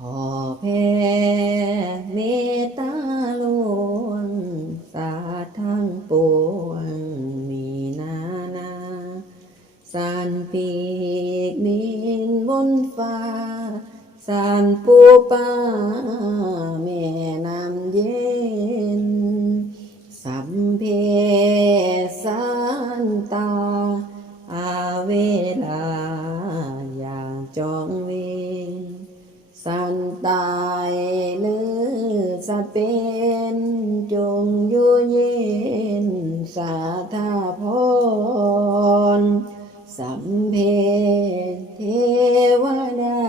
ขอแผ่เมตตาล้วนสาทั้งปวงมีนานาสานปีกบินบนฟ้าสานปูป้าแม่น้ำเย็นสัมเพสานตา สันตายหรือสัตเป็นจงอยู่เย็นสาธาพรสัมเพเทวดา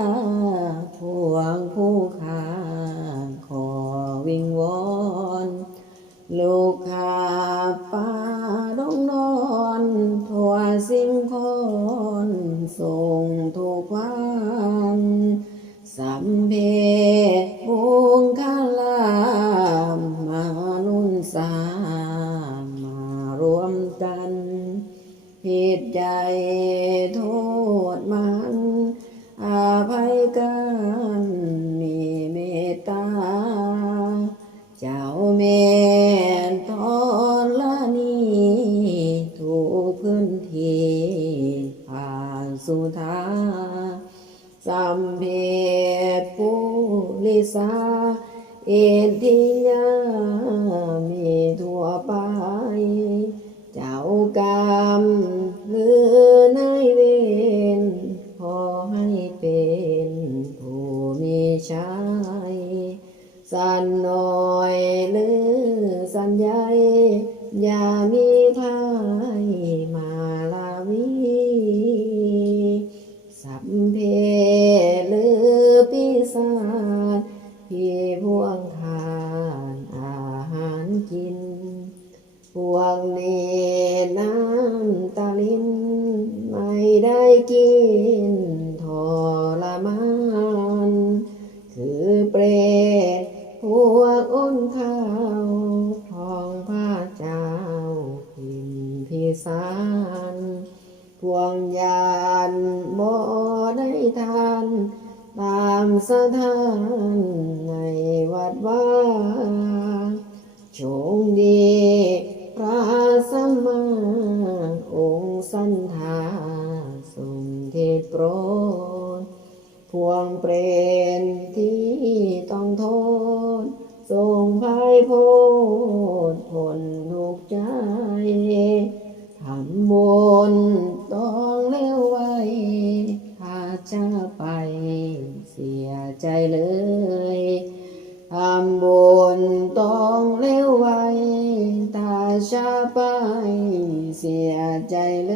พวงผู้ข้าขอวิงวอนลูก สัมเพบุงคลามมานุนสามารวมกันผิดใจโทษมันอาภัยกันมีเมตตา เจ้าแม่ทอนละนีทุกพื้นที่ผ่านสุธา สัมเพศผู้ลิสา เอ็นทิยามีทั่วไป เจ้ากรรมหรือนายเวรขอให้เป็นผู้มีชัยสันน่อยหรือสันใหญ่อย่ามี ปีศาจที่พวงทานอาหารกิน พวกนี้น้ำตาลิน ไม่ได้กินทรมาน คือเปรตพวกอ้นข้าทองพระเจ้าพิมพิสารพวงยานบ่ได้ามสถานในวัดว่าโชคดีพระสัมมาองค์สันธาทรงเทศโปรดพวงเปรนที่ต้องโทษ ทรงพายโพดผลทุกใจทำบุญ เลยทำบุญต้องเลี้ยวไว้ถ้าชาไปเสียใจเล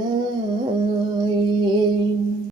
ย